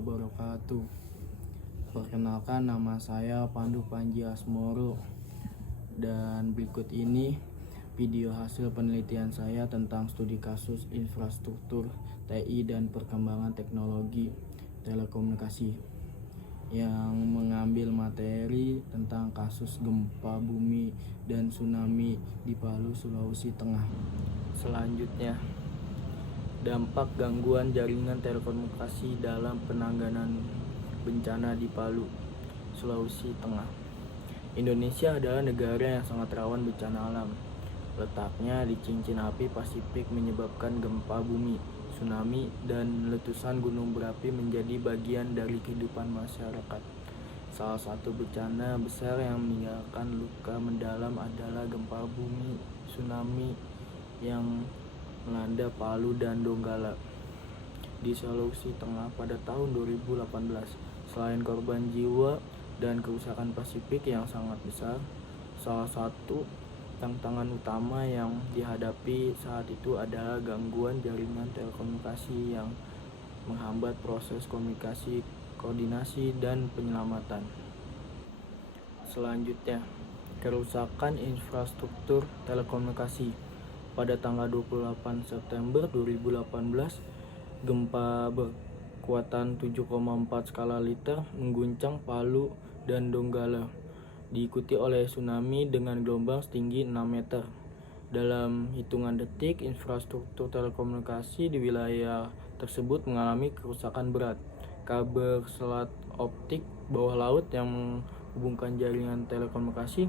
wabarakatuh. Perkenalkan, nama saya Pandu Panji Asmoro, dan berikut ini video hasil penelitian saya tentang studi kasus infrastruktur TI dan perkembangan teknologi telekomunikasi yang mengambil materi tentang kasus gempa bumi dan tsunami di Palu, Sulawesi Tengah. Selanjutnya, dampak gangguan jaringan telekomunikasi dalam penanganan bencana di Palu, Sulawesi Tengah. Indonesia adalah negara yang sangat rawan bencana alam. Letaknya di cincin api Pasifik menyebabkan gempa bumi, tsunami, dan letusan gunung berapi menjadi bagian dari kehidupan masyarakat. Salah satu bencana besar yang meninggalkan luka mendalam adalah gempa bumi tsunami yang melanda Palu dan Donggala di Sulawesi Tengah pada tahun 2018. Selain korban jiwa dan kerusakan Pasifik yang sangat besar, salah satu tantangan utama yang dihadapi saat itu adalah gangguan jaringan telekomunikasi yang menghambat proses komunikasi, koordinasi, dan penyelamatan. Selanjutnya, kerusakan infrastruktur telekomunikasi. Pada tanggal 28 September 2018, gempa berkekuatan 7,4 skala Richter mengguncang Palu dan Donggala, diikuti oleh tsunami dengan gelombang setinggi 6 meter. Dalam hitungan detik, infrastruktur telekomunikasi di wilayah tersebut mengalami kerusakan berat. Kabel selat optik bawah laut yang menghubungkan jaringan telekomunikasi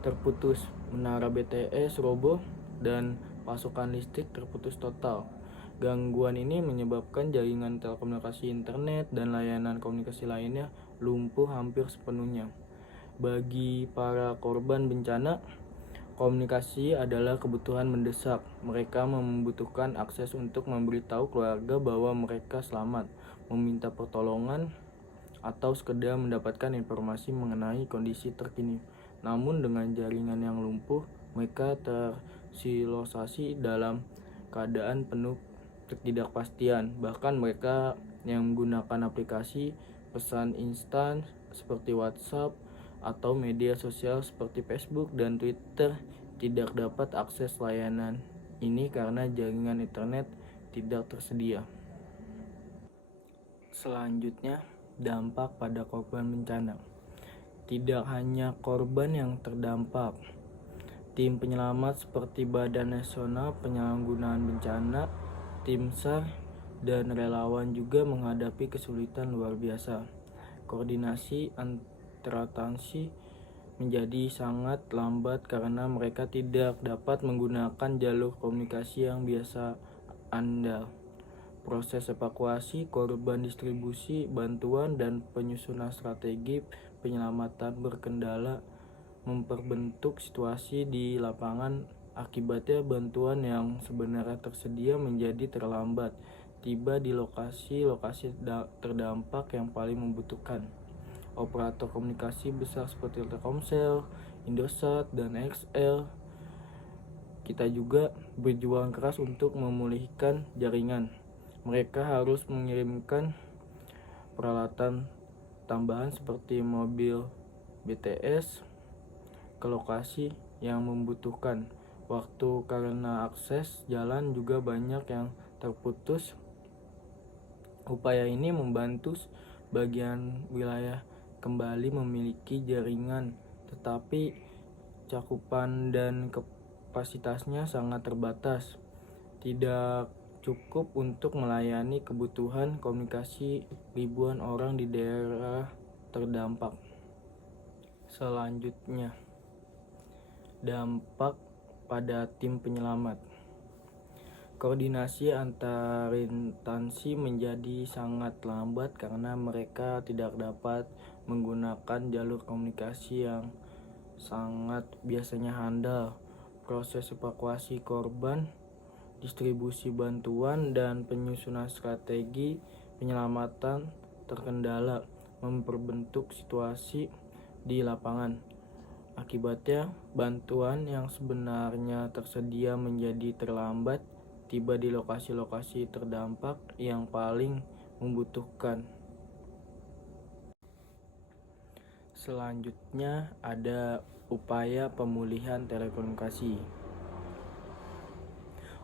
terputus, menara BTS roboh, dan pasokan listrik terputus total. Gangguan ini menyebabkan jaringan telekomunikasi, internet, dan layanan komunikasi lainnya lumpuh hampir sepenuhnya. Bagi para korban bencana, komunikasi adalah kebutuhan mendesak. Mereka membutuhkan akses untuk memberitahu keluarga bahwa mereka selamat, meminta pertolongan, atau sekedar mendapatkan informasi mengenai kondisi terkini. Namun dengan jaringan yang lumpuh, mereka tersilosasi dalam keadaan penuh ketidakpastian. Bahkan mereka yang menggunakan aplikasi pesan instan seperti WhatsApp atau media sosial seperti Facebook dan Twitter tidak dapat akses layanan ini karena jaringan internet tidak tersedia. Selanjutnya, dampak pada korban bencana. Tidak hanya korban yang terdampak, tim penyelamat seperti Badan Nasional Penanggulangan Bencana, tim SAR, dan relawan juga menghadapi kesulitan luar biasa. Koordinasi antar instansi menjadi sangat lambat karena mereka tidak dapat menggunakan jalur komunikasi yang biasa andal. Proses evakuasi korban, distribusi bantuan, dan penyusunan strategi penyelamatan berkendala memperbentuk situasi di lapangan. Akibatnya bantuan yang sebenarnya tersedia menjadi terlambat tiba di lokasi-lokasi terdampak yang paling membutuhkan. Operator komunikasi besar seperti Telkomsel, Indosat, dan XL kita juga berjuang keras untuk memulihkan jaringan. Mereka harus mengirimkan peralatan tambahan seperti mobil BTS ke lokasi yang membutuhkan. Waktu karena akses jalan juga banyak yang terputus. Upaya ini membantu bagian wilayah kembali memiliki jaringan, tetapi cakupan dan kapasitasnya sangat terbatas. Tidak cukup untuk melayani kebutuhan komunikasi ribuan orang di daerah terdampak. Selanjutnya, dampak pada tim penyelamat. Koordinasi antar instansi menjadi sangat lambat karena mereka tidak dapat menggunakan jalur komunikasi yang sangat biasanya handal. Proses evakuasi korban, distribusi bantuan, dan penyusunan strategi penyelamatan terkendala, memperbentuk situasi di lapangan. Akibatnya, bantuan yang sebenarnya tersedia menjadi terlambat tiba di lokasi-lokasi terdampak yang paling membutuhkan. Selanjutnya ada upaya pemulihan telekomunikasi.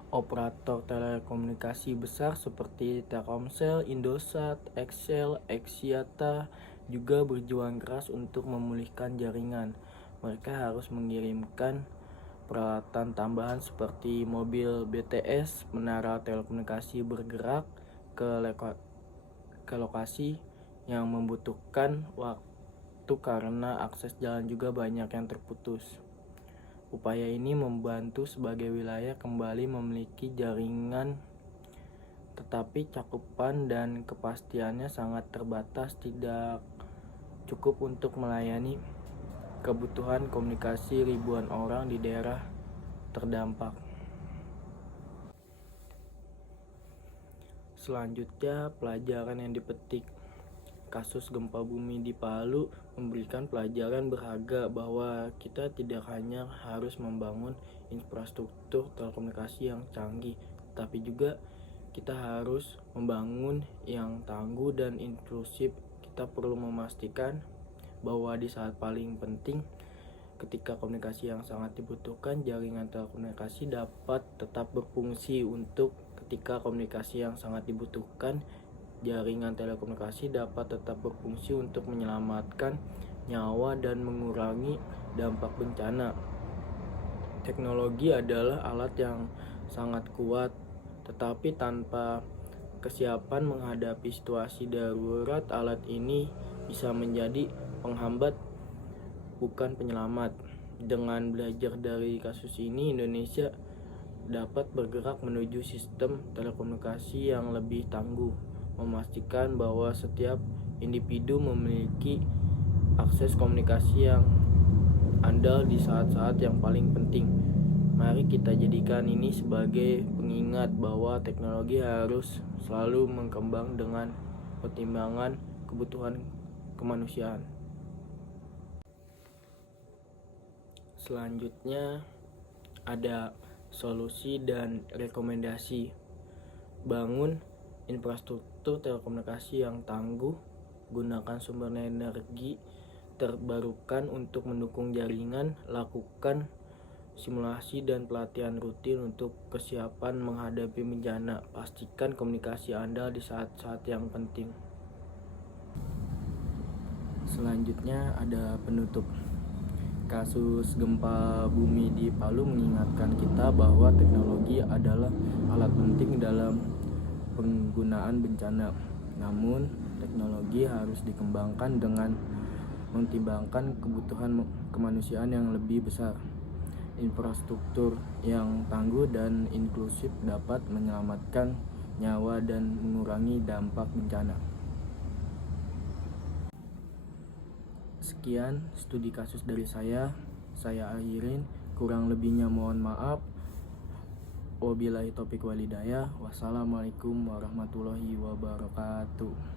Operator telekomunikasi besar seperti Telkomsel, Indosat, XL, Axiata juga berjuang keras untuk memulihkan jaringan. Mereka harus mengirimkan peralatan tambahan seperti mobil BTS, menara telekomunikasi bergerak ke lokasi yang membutuhkan waktu karena akses jalan juga banyak yang terputus. Upaya ini membantu sebagai wilayah kembali memiliki jaringan, tetapi cakupan dan kepastiannya sangat terbatas, tidak cukup untuk melayani kebutuhan komunikasi ribuan orang di daerah terdampak. Selanjutnya, pelajaran yang dipetik. Kasus gempa bumi di Palu memberikan pelajaran berharga bahwa kita tidak hanya harus membangun infrastruktur telekomunikasi yang canggih, tapi juga kita harus membangun yang tangguh dan inklusif. Kita perlu memastikan bahwa di saat paling penting, ketika komunikasi yang sangat dibutuhkan, jaringan telekomunikasi dapat tetap berfungsi. Untuk ketika komunikasi yang sangat dibutuhkan, jaringan telekomunikasi dapat tetap berfungsi untuk menyelamatkan nyawa dan mengurangi dampak bencana. Teknologi adalah alat yang sangat kuat, tetapi tanpa kesiapan menghadapi situasi darurat, alat ini bisa menjadi penghambat, bukan penyelamat. Dengan belajar dari kasus ini, Indonesia dapat bergerak menuju sistem telekomunikasi yang lebih tangguh, memastikan bahwa setiap individu memiliki akses komunikasi yang andal di saat-saat yang paling penting. Mari kita jadikan ini sebagai pengingat bahwa teknologi harus selalu berkembang dengan pertimbangan kebutuhan kemanusiaan. Selanjutnya ada solusi dan rekomendasi. Bangun infrastruktur telekomunikasi yang tangguh, gunakan sumber energi terbarukan untuk mendukung jaringan, lakukan simulasi dan pelatihan rutin untuk kesiapan menghadapi bencana, pastikan komunikasi Anda di saat-saat yang penting. Selanjutnya ada penutup. Kasus gempa bumi di Palu mengingatkan kita bahwa teknologi adalah alat penting dalam penggunaan bencana. Namun, teknologi harus dikembangkan dengan mempertimbangkan kebutuhan kemanusiaan yang lebih besar. Infrastruktur yang tangguh dan inklusif dapat menyelamatkan nyawa dan mengurangi dampak bencana. Sekian studi kasus dari saya akhirin. Kurang lebihnya mohon maaf. Wabillahi taufiq walhidayah. Wassalamualaikum warahmatullahi wabarakatuh.